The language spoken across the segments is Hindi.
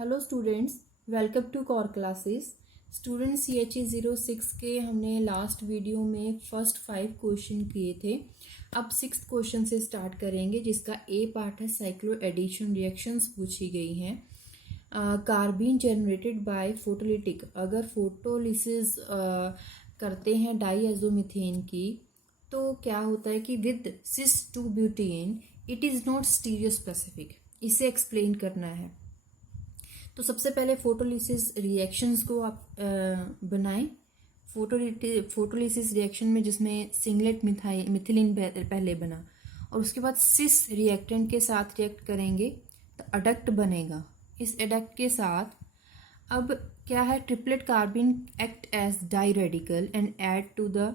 Hello students, welcome to core classes. Students CHE06 के हमने लास्ट वीडियो में फर्स्ट 5 क्वेश्चन किए थे। अब 6th क्वेश्चन से स्टार्ट करेंगे, जिसका ए पार्ट है साइक्लो एडिशन रिएक्शंस पूछी गई हैं। कार्बीन जनरेटेड बाय फोटोलिटिक, अगर फोटोलिसिस करते हैं डाईएज़ोमीथेन की, तो क्या होता है कि with cis 2 butane it is not stereospecific. इसे एक्सप्लेन करना है। तो सबसे पहले फोटोलिसिस रिएक्शंस को आप बनाएं। फोटोलिसिस रिएक्शन में जिसमें सिंगलेट मिथिलीन पहले बना और उसके बाद सिस रिएक्टेंट के साथ रिएक्ट करेंगे तो अडक्ट बनेगा। इस एडक्ट के साथ अब क्या है, triplet carbene act as diradical and add to the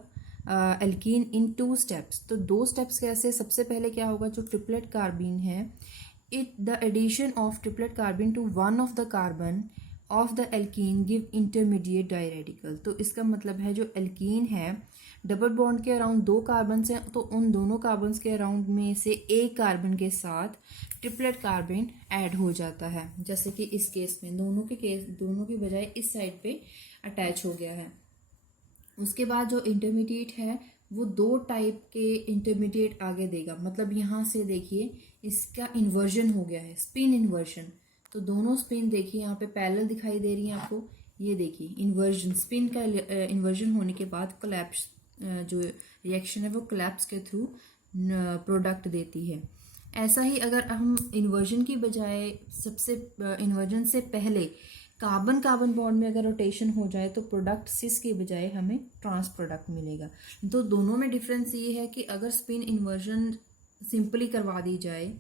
alkene in 2 steps. तो 2 स्टेप्स कैसे, सबसे पहले क्या होगा, जो ट्रिपलेट कार्बिन है, the addition of triplet carbene to one of the carbon of the alkene give intermediate diradical। तो इसका मतलब है जो एल्कीन है, डबल बॉन्ड के अराउंड 2 कार्बन हैं, तो उन दोनों कार्बन्स के अराउंड में से एक कार्बन के साथ ट्रिपलेट कार्बन ऐड हो जाता है। जैसे कि इस केस में दोनों की बजाय इस साइड पे अटैच हो गया है। उसके बाद जो इंटरमीडिएट है वो 2 टाइप के इंटरमीडिएट आगे देगा। मतलब यहाँ से देखिए इसका इन्वर्जन हो गया है, स्पिन इन्वर्जन। तो दोनों स्पिन देखिए यहाँ पे पैरेलल दिखाई दे रही है आपको। ये देखिए इन्वर्जन, स्पिन का इन्वर्जन होने के बाद कोलैप्स, जो रिएक्शन है वो कोलैप्स के थ्रू प्रोडक्ट देती है। ऐसा ही अगर हम इन्वर्जन की बजाय इन्वर्जन से पहले कार्बन कार्बन बॉन्ड में अगर रोटेशन हो जाए तो प्रोडक्ट सिस के बजाय हमें ट्रांस प्रोडक्ट मिलेगा। तो दोनों में डिफरेंस ये है कि अगर स्पिन इन्वर्जन सिंपली करवा दी जाए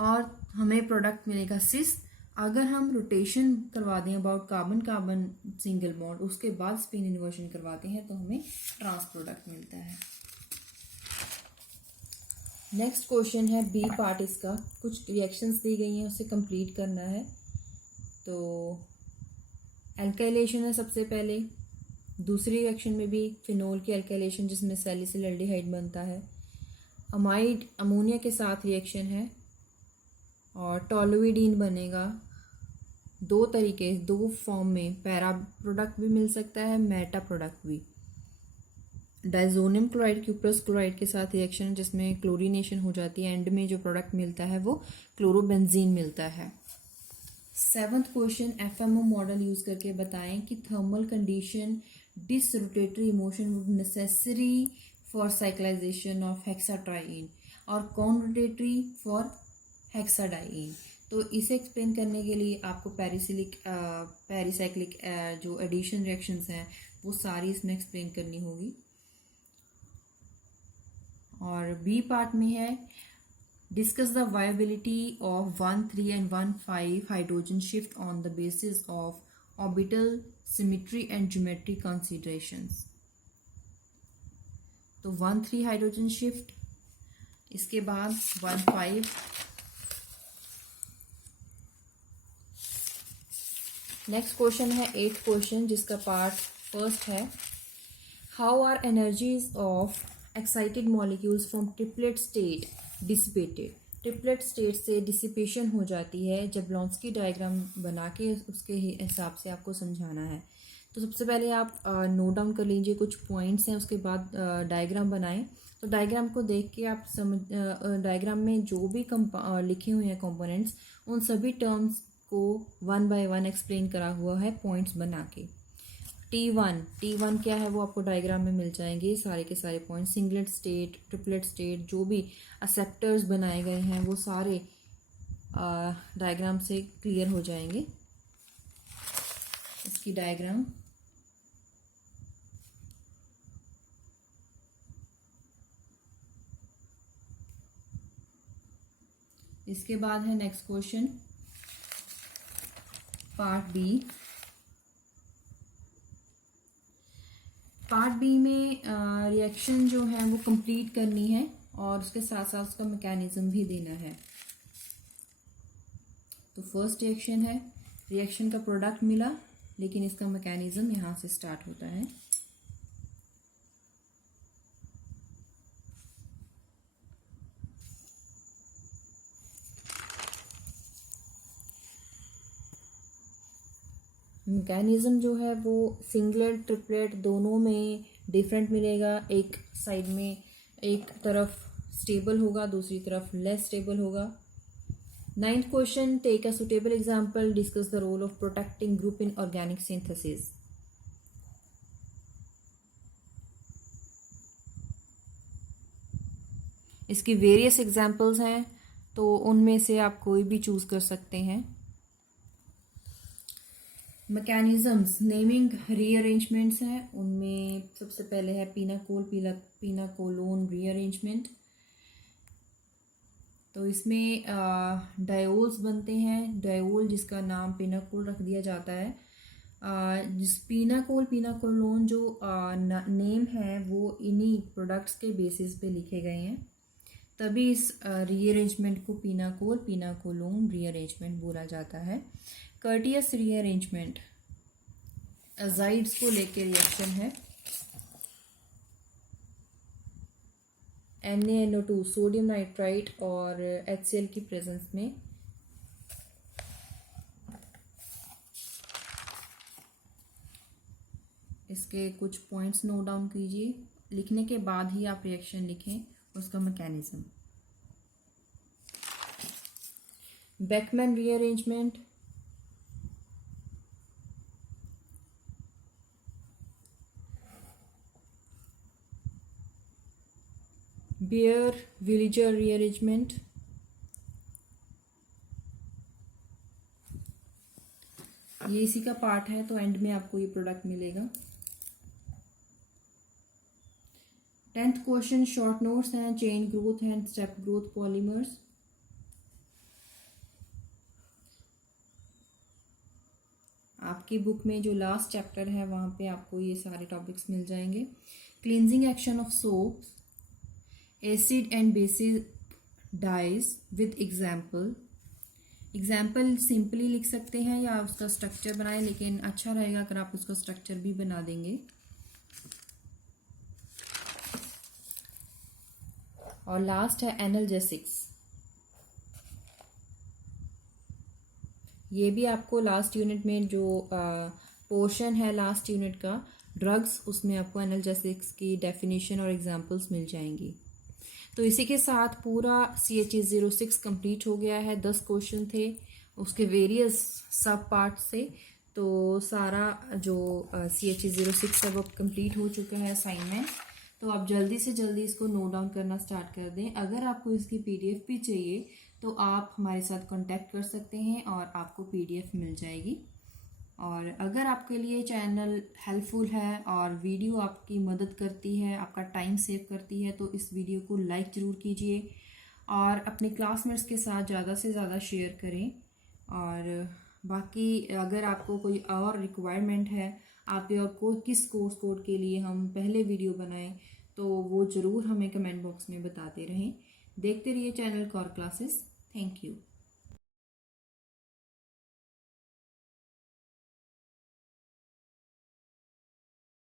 और हमें प्रोडक्ट मिलेगा सिस, अगर हम रोटेशन करवा दें about carbon carbon single bond, उसके बाद स्पिन इन्वर्जन करवाते हैं तो हमें ट्रांस प्रोडक्ट मिलता है। नेक्स्ट क्वेश्चन है बी पार्ट, इसका कुछ रिएक्शंस दी गई हैं, उसे कंप्लीट करना है। तो एल्काइलेशन है सबसे पहले। दूसरी रिएक्शन में भी फिनोल की एल्काइलेशन जिसमें सैलिसिलएल्डिहाइड बनता है। अमाइड अमोनिया के साथ रिएक्शन है और टोलुइडीन बनेगा। 2 तरीके, 2 फॉर्म में, पैरा प्रोडक्ट भी मिल सकता है, मेटा प्रोडक्ट भी। डाइजोनियम क्लोराइड क्यूप्रस क्लोराइड के साथ रिएक्शन जिसमें क्लोरीनेशन हो जाती है, एंड में जो प्रोडक्ट मिलता है वो क्लोरोबेंजीन मिलता है। 7th question FMO model use करके बताएं कि thermal condition disrotatory motion would necessary for cyclization of hexatriene और कॉनरोटेटरी फॉर हेक्साडाईन। तो इसे एक्सप्लेन करने के लिए आपको पेरिसाइक्लिक जो एडिशन रिएक्शंस हैं वो सारी इसमें एक्सप्लेन करनी होगी। और बी पार्ट में है discuss the viability of 1,3 and 1,5 hydrogen shift on the basis of orbital symmetry and geometry considerations। तो 1,3 हाइड्रोजन शिफ्ट, इसके बाद 1,5। नेक्स्ट क्वेश्चन है 8th क्वेश्चन, जिसका पार्ट फर्स्ट है how are energies of excited molecules from triplet state dissipated. Triplet state से डिसिपेशन हो जाती है जब लॉन्स्की डायग्राम बना के उसके हिसाब से आपको समझाना है। तो सबसे पहले आप नोट डाउन कर लीजिए कुछ पॉइंट्स हैं, उसके बाद डायग्राम बनाएं। तो डायग्राम को देख के आप डायग्राम में जो भी लिखे हुए हैं कंपोनेंट्स, उन सभी टर्म्स को 1 बाय 1 एक्सप्लेन करा हुआ है पॉइंट्स बना के। T1 क्या है वो आपको डायग्राम में मिल जाएंगे, सारे के सारे point, singlet state, triplet state, जो भी एक्सेप्टर्स बनाए गए हैं वो सारे डायग्राम से क्लियर हो जाएंगे। इसकी डायग्राम इसके बाद है next question part B. Part B में रिएक्शन जो है वो कंप्लीट करनी है और उसके साथ साथ उसका मैकेनिज्म भी देना है। तो फर्स्ट रिएक्शन है, रिएक्शन का प्रोडक्ट मिला लेकिन इसका मैकेनिज्म यहाँ से स्टार्ट होता है। मैकेनिज्म जो है वो सिंगलेट ट्रिपलेट दोनों में डिफरेंट मिलेगा। एक साइड में एक तरफ स्टेबल होगा, दूसरी तरफ लेस स्टेबल होगा। 9th question, take a suitable example, discuss the role of protecting group in organic synthesis. इसकी वेरियस एग्जांपल्स हैं, तो उनमें से आप कोई भी चूज कर सकते हैं। मैकेनिज्म्स, नेमिंग रीअरेंजमेंट्स हैं, उनमें सबसे पहले है पिनाकोलोन रीअरेंजमेंट। तो इसमें डायोल्स बनते हैं। डायोल जिसका नाम पिनाकोल रख दिया जाता है। जिस पिनाकोलोन जो नेम है वो इन्हीं प्रोडक्ट्स के बेसिस पे लिखे गए हैं, तभी इस रीअरेंजमेंट को पिनाकोलोन रीअरेंजमेंट बोला जाता है। कर्टियस रीअरेंजमेंट अजाइड्स को लेके रिएक्शन है। NaNO2 सोडियम नाइट्राइट और HCl की प्रेजेंस में इसके कुछ पॉइंट्स नोट डाउन कीजिए, लिखने के बाद ही आप रिएक्शन लिखें उसका मैकेनिज्म। बेकमैन रीअरेंजमेंट, बेयर-विलिजर रीअरेंजमेंट, ये इसी का पार्ट है, तो एंड में आपको ये प्रोडक्ट मिलेगा। 10th क्वेश्चन, शॉर्ट नोट्स हैं, chain growth and step growth polymers. आपकी बुक में जो लास्ट चैप्टर है वहाँ पे आपको ये सारे टॉपिक्स मिल जाएंगे। Cleansing action of soap, acid and basic dyes with example. Example simply लिख सकते हैं या उसका स्ट्रक्चर बनाएं, लेकिन अच्छा रहेगा अगर आप उसका स्ट्रक्चर भी बना देंगे। और लास्ट है एनाल्जेसिक्स, ये भी आपको लास्ट यूनिट में जो पोर्शन है लास्ट यूनिट का ड्रग्स, उसमें आपको एनाल्जेसिक्स की डेफिनेशन और एग्जांपल्स मिल जाएंगी। तो इसी के साथ पूरा CHE06 कंप्लीट हो गया है। 10 क्वेश्चन थे उसके वेरियस सब पार्ट से, तो सारा जो CHE06 है वो कंप्लीट हो चुका है असाइनमेंट। तो आप जल्दी से जल्दी इसको नोट डाउन करना स्टार्ट कर दें। अगर आपको इसकी PDF भी चाहिए तो आप हमारे साथ कांटेक्ट कर सकते हैं और आपको PDF मिल जाएगी। और अगर आपके लिए चैनल हेल्पफुल है और वीडियो आपकी मदद करती है, आपका टाइम सेव करती है, तो इस वीडियो को लाइक ज़रूर कीजिए और अपने क्लासमेट्स के साथ ज़्यादा से ज़्यादा शेयर करें। और बाकी अगर आपको कोई और रिक्वायरमेंट है, आप और किस कोर्स कोड के लिए हम पहले वीडियो बनाएं, तो वो ज़रूर हमें कमेंट बॉक्स में बताते रहें। देखते रहिए channel core classes. Thank you.